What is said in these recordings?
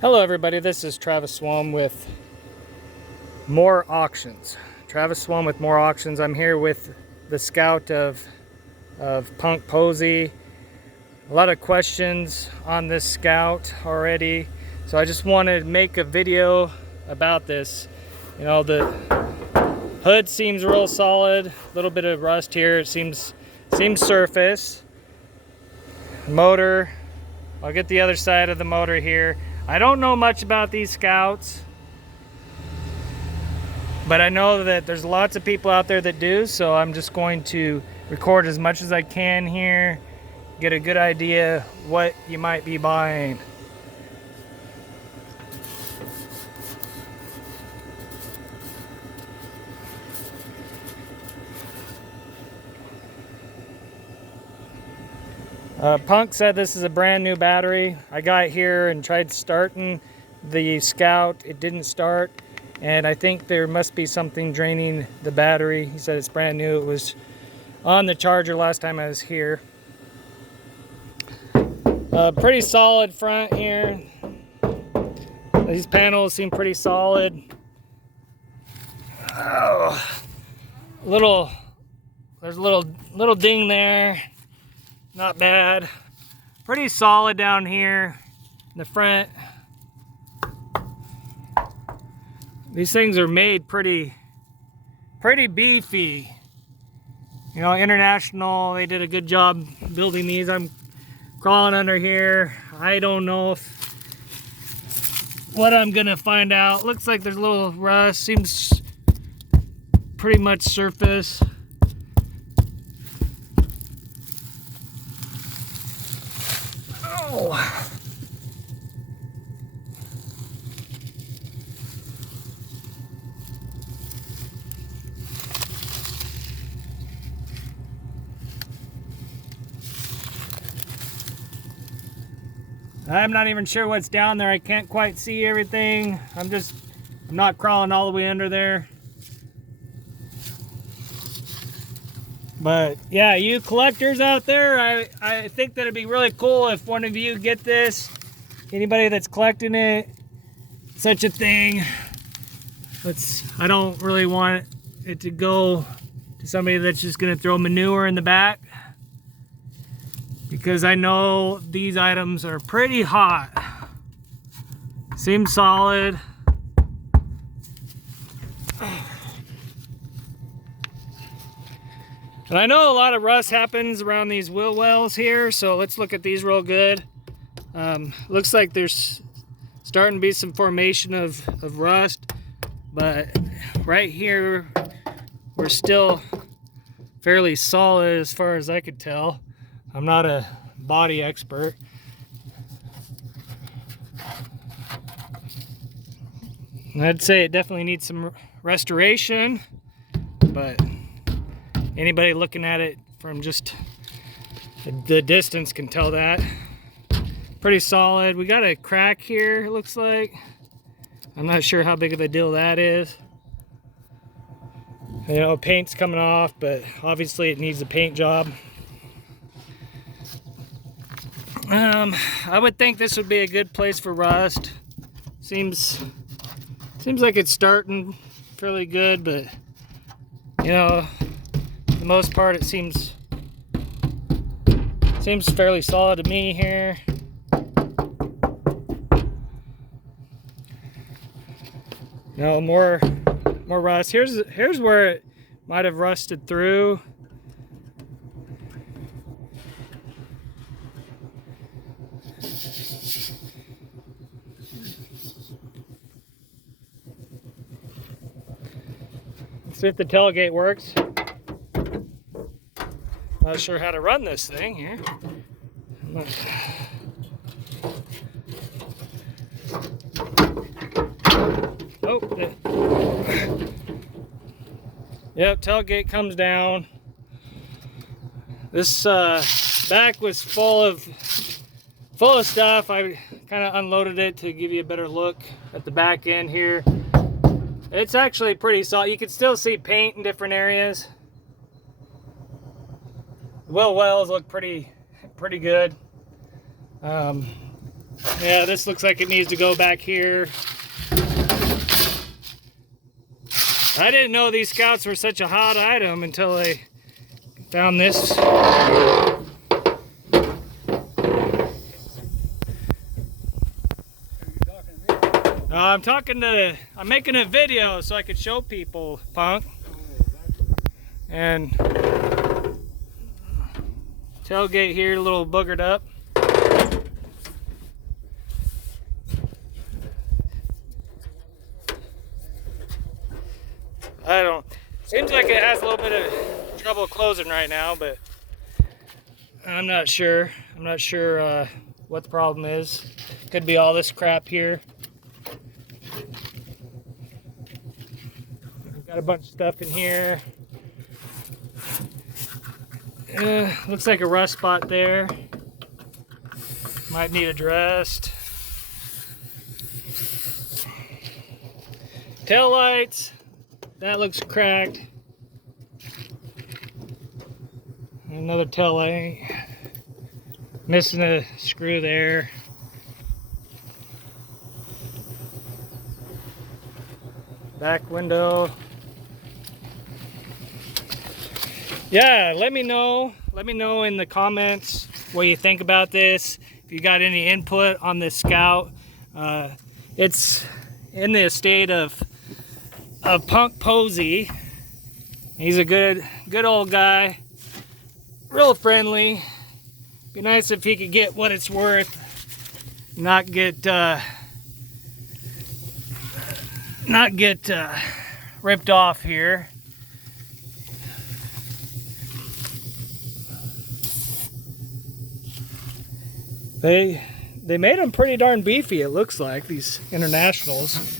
Hello everybody, this is Travis Swam with More Auctions. Travis Swam with More Auctions. I'm here with the scout of Punk Poesy. A lot of questions on this scout already, so I just wanted to make a video about this. You know, the hood seems real solid, a little bit of rust here, it seems surface. Motor, I'll get the other side of the motor here. I don't know much about these scouts, but I know that there's lots of people out there that do, so I'm just going to record as much as I can here, get a good idea what you might be buying. Punk said this is a brand new battery. I got here and tried starting the Scout. It didn't start, and I think there must be something draining the battery. He said it's brand new. It was on the charger last time I was here. Pretty solid front here. These panels seem pretty solid. Oh, there's a little ding there. Not bad. Pretty solid down here in the front. These things are made pretty beefy. You know, International, they did a good job building these. I'm crawling under here. I don't know what I'm gonna find out. Looks like there's a little rust. Seems pretty much surface. Oh. I'm not even sure what's down there. I can't quite see everything. I'm not crawling all the way under there. But yeah, you collectors out there, I think that it'd be really cool if one of you get this. Anybody that's collecting it, such a thing. I don't really want it to go to somebody that's just gonna throw manure in the back, because I know these items are pretty hot. Seems solid. And I know a lot of rust happens around these wheel wells here, so let's look at these real good. Looks like there's starting to be some formation of rust, but right here we're still fairly solid as far as I could tell. I'm not a body expert. I'd say it definitely needs some restoration, but anybody looking at it from just the distance can tell that. Pretty solid. We got a crack here, it looks like. I'm not sure how big of a deal that is. You know, paint's coming off, but obviously it needs a paint job. I would think this would be a good place for rust. Seems like it's starting fairly good, but you know, for the most part it seems fairly solid to me here. You know, more rust. Here's where it might have rusted through. See if the tailgate works. Not sure how to run this thing here. Oh, yep, tailgate comes down. This back was full of stuff. I kind of unloaded it to give you a better look at the back end here. It's actually pretty solid. You can still see paint in different areas. The wheel wells look pretty good. Yeah, this looks like it needs to go back here. I didn't know these scouts were such a hot item until I found this. I'm making a video so I could show people, Punk. And tailgate here, a little boogered up. Seems like it has a little bit of trouble closing right now, but I'm not sure. I'm not sure what the problem is. Could be all this crap here. We've got a bunch of stuff in here. Looks like a rust spot there. Might need addressed. Tail lights. That looks cracked. Another tail light. Missing a screw there. Back window. Yeah, let me know in the comments what you think about this. If you got any input on this Scout. It's in the estate of Punk Poesy. He's a good old guy, real friendly. Be nice if he could get what it's worth, not get ripped off here. They made them pretty darn beefy, it looks like, these internationals.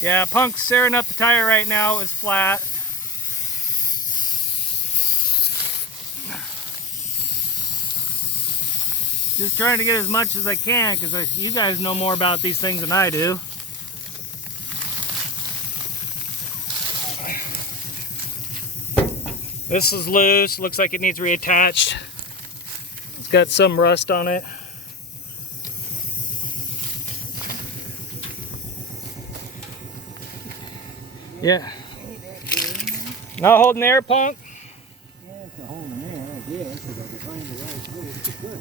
Yeah, Punk's tearing up the tire right now. It's flat. Just trying to get as much as I can because you guys know more about these things than I do. This is loose. Looks like it needs reattached. It's got some rust on it. Yeah. Not holding air, Punk? Yeah, it's not holding air, I guess, because I can find the right place to put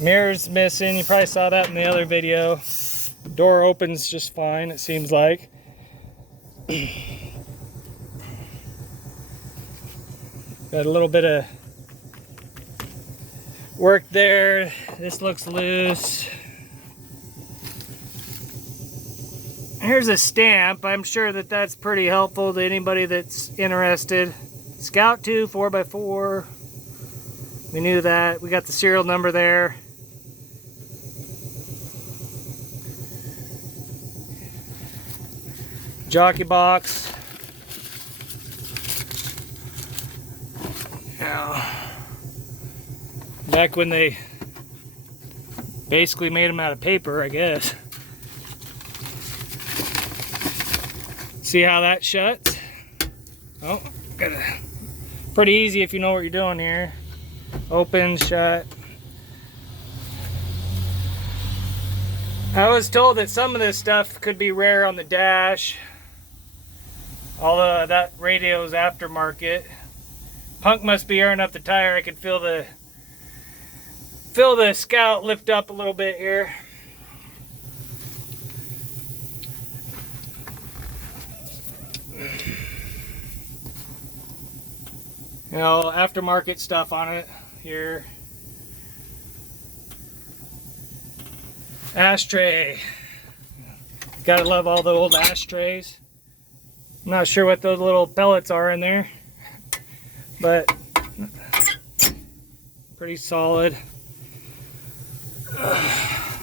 it. Mirror's missing. You probably saw that in the other video. Door opens just fine, it seems like. Got a little bit of work there. This looks loose. Here's a stamp. I'm sure that that's pretty helpful to anybody that's interested. Scout 2 4x4. We knew that. We got the serial number there. Jockey box. Now, back when they basically made them out of paper, I guess. See how that shuts? Oh, pretty easy if you know what you're doing here. Open, shut. I was told that some of this stuff could be rare on the dash. Although that radio is aftermarket. Punk must be airing up the tire. I could feel the Scout lift up a little bit here. You know, aftermarket stuff on it here. Ashtray. Gotta love all the old ashtrays. I'm not sure what those little pellets are in there, but pretty solid.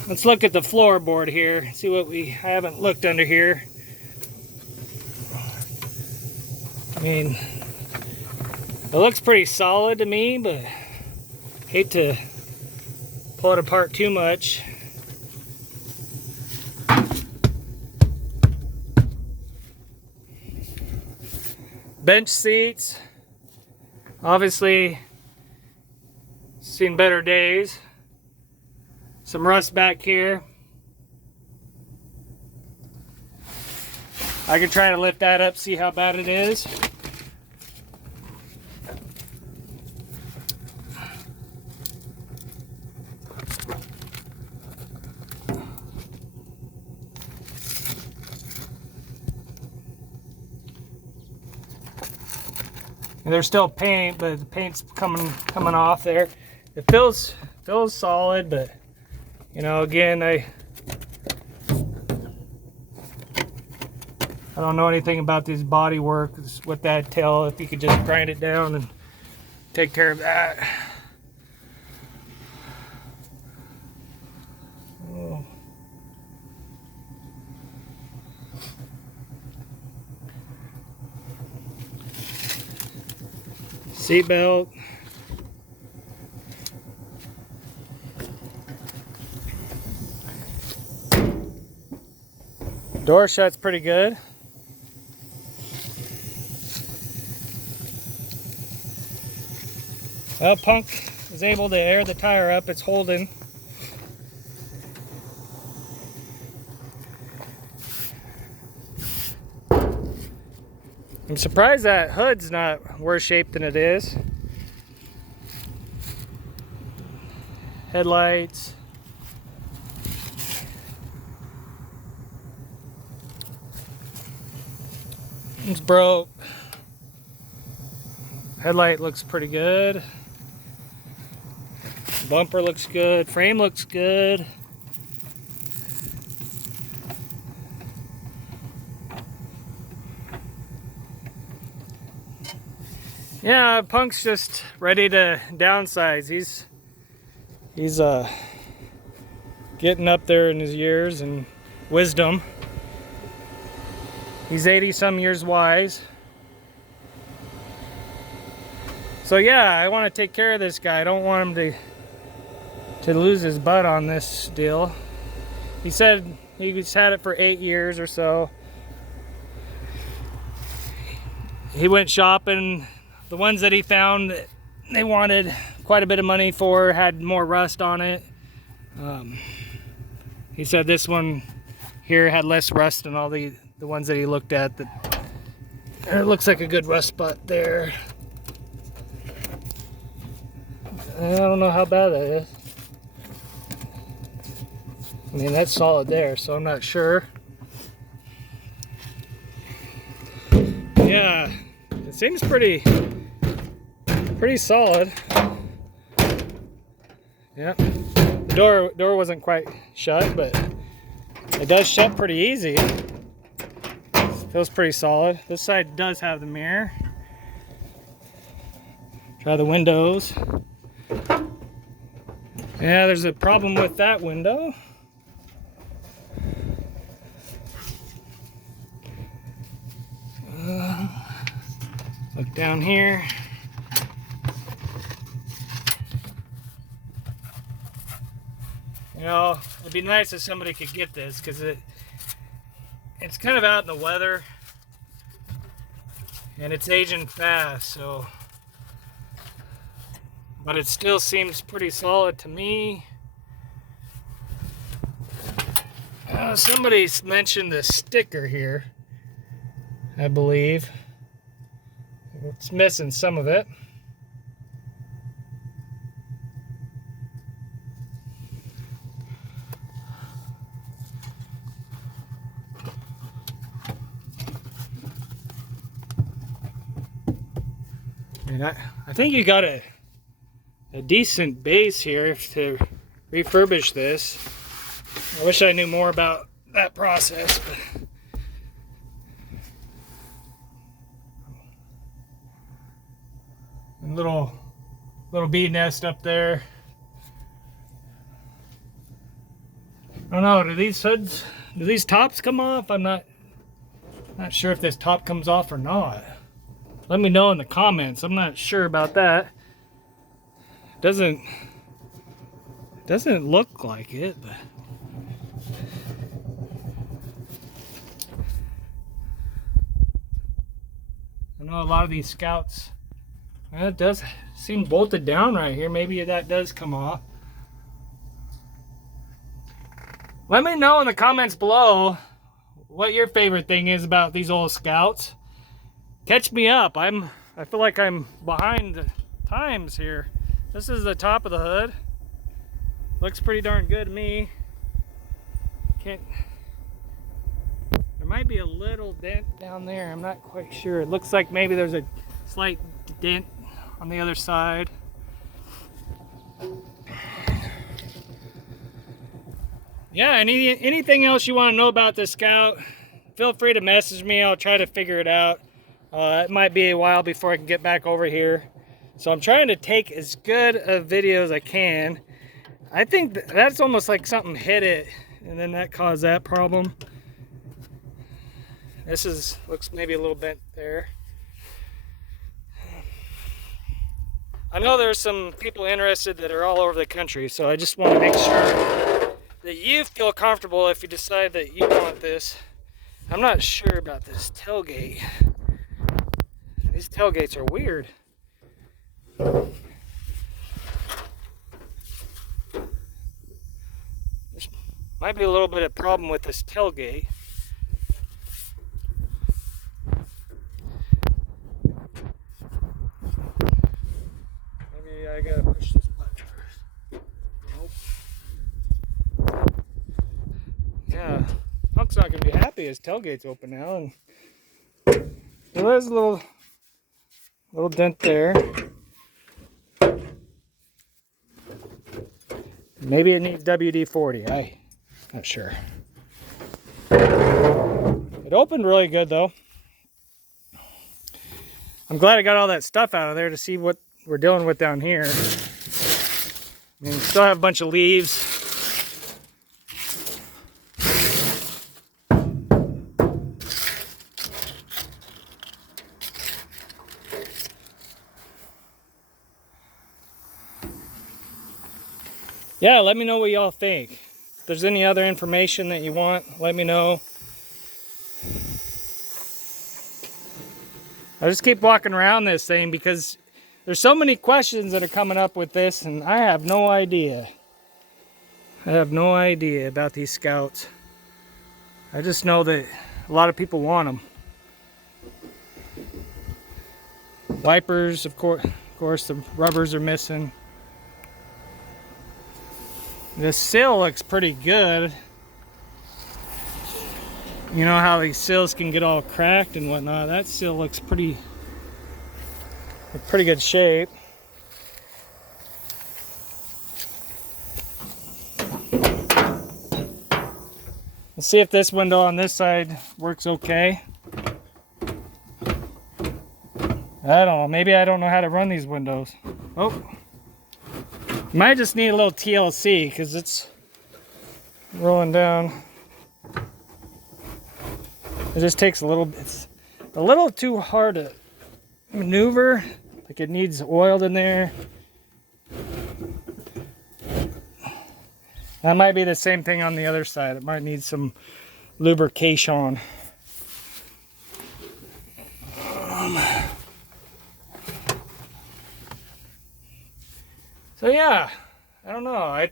Let's look at the floorboard here. See what I haven't looked under here. I mean, it looks pretty solid to me, but hate to pull it apart too much. Bench seats. Obviously, seen better days. Some rust back here. I can try to lift that up, see how bad it is. And there's still paint, but the paint's coming off there. It feels solid, but you know, again, I don't know anything about this body work. With that tail, if you could just grind it down and take care of that. Oh. Seatbelt. Door shuts pretty good. Well, Punk is able to air the tire up. It's holding. I'm surprised that hood's not worse shape than it is. Headlights. It's broke. Headlight looks pretty good. Bumper looks good. Frame looks good. Yeah, Punk's just ready to downsize. He's getting up there in his years and wisdom. He's 80 some years wise. So yeah, I want to take care of this guy. I don't want him to lose his butt on this deal. He said he's had it for 8 years or so. He went shopping. The ones that he found they wanted quite a bit of money for had more rust on it. He said this one here had less rust than all the ones that he looked at. It looks like a good rust spot there. I don't know how bad that is. I mean, that's solid there, so I'm not sure. Yeah, it seems pretty solid. Yeah, the door wasn't quite shut, but it does shut pretty easy. Feels pretty solid. This side does have the mirror. Try the windows. Yeah, there's a problem with that window. Look down here. You know, it'd be nice if somebody could get this, because it's kind of out in the weather and it's aging fast, so, but it still seems pretty solid to me. Somebody mentioned the sticker here, I believe. It's missing some of it. And I think you got a decent base here to refurbish this. I wish I knew more about that process, but a little bee nest up there. I don't know, do these tops come off? I'm not sure if this top comes off or not. Let me know in the comments. I'm not sure about that. Doesn't look like it, but I know a lot of these Scouts Well, it does seem bolted down right here. Maybe that does come off. Let me know in the comments below what your favorite thing is about these old Scouts. Catch me up. I feel like I'm behind the times here. This is the top of the hood. Looks pretty darn good to me. There might be a little dent down there. I'm not quite sure. It looks like maybe there's a slight dent on the other side. Yeah, anything else you want to know about this Scout, feel free to message me. I'll try to figure it out. It might be a while before I can get back over here. So I'm trying to take as good a video as I can. I think that's almost like something hit it and then that caused that problem. This looks maybe a little bent there. I know there's some people interested that are all over the country, so I just want to make sure that you feel comfortable if you decide that you want this. I'm not sure about this tailgate. These tailgates are weird. There might be a little bit of problem with this tailgate. Maybe I gotta push this button first. Nope. Yeah, Punk's not gonna be happy. His tailgate's open now, and there's a little dent there. Maybe it needs WD-40. I'm not sure. It opened really good though. I'm glad I got all that stuff out of there to see what we're dealing with down here. I mean, we still have a bunch of leaves. Yeah, let me know what y'all think. If there's any other information that you want, let me know. I just keep walking around this thing because there's so many questions that are coming up with this, and I have no idea. I have no idea about these Scouts. I just know that a lot of people want them. Wipers, of course, the rubbers are missing. The sill looks pretty good. You know how these sills can get all cracked and whatnot. That sill looks in pretty good shape. Let's see if this window on this side works okay. I don't know. Maybe I don't know how to run these windows. Oh. Might just need a little TLC because it's rolling down. It just takes a little bit. It's a little too hard to maneuver. Like it needs oiled in there. That might be the same thing on the other side. It might need some lubrication. So yeah, I don't know. I'm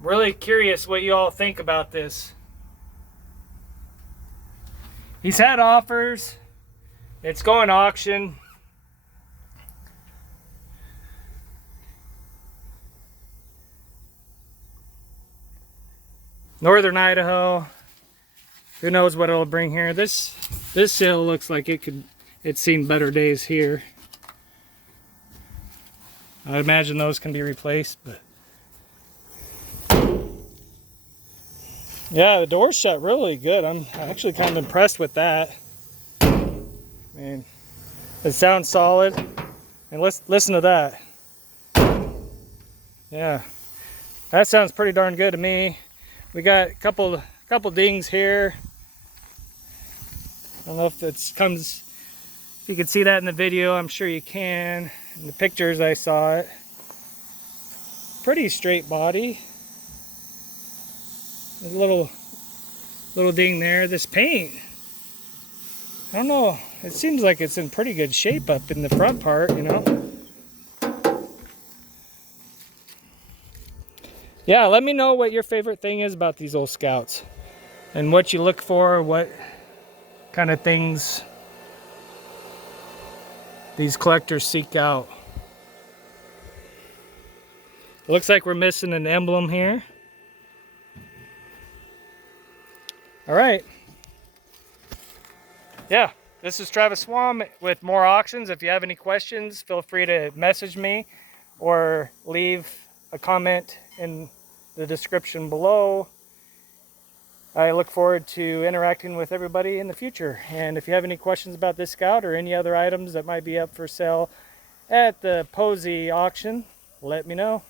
really curious what you all think about this. He's had offers. It's going to auction. Northern Idaho. Who knows what it'll bring here. This sail looks like it's seen better days here. I imagine those can be replaced, but yeah, the door's shut really good. I'm actually kind of impressed with that. I mean, it sounds solid. And listen to that. Yeah, that sounds pretty darn good to me. We got a couple dings here. I don't know if if you can see that in the video. I'm sure you can. In the pictures I saw it. Pretty straight body. A little little ding there. This paint, I don't know, it seems like it's in pretty good shape up in the front part, you know. Yeah, let me know what your favorite thing is about these old Scouts and what you look for, what kind of things these collectors seek out. Looks like we're missing an emblem here. All right. Yeah, this is Travis Swam with More Auctions. If you have any questions, feel free to message me or leave a comment in the description below. I look forward to interacting with everybody in the future. And if you have any questions about this Scout or any other items that might be up for sale at the Poesy auction, let me know.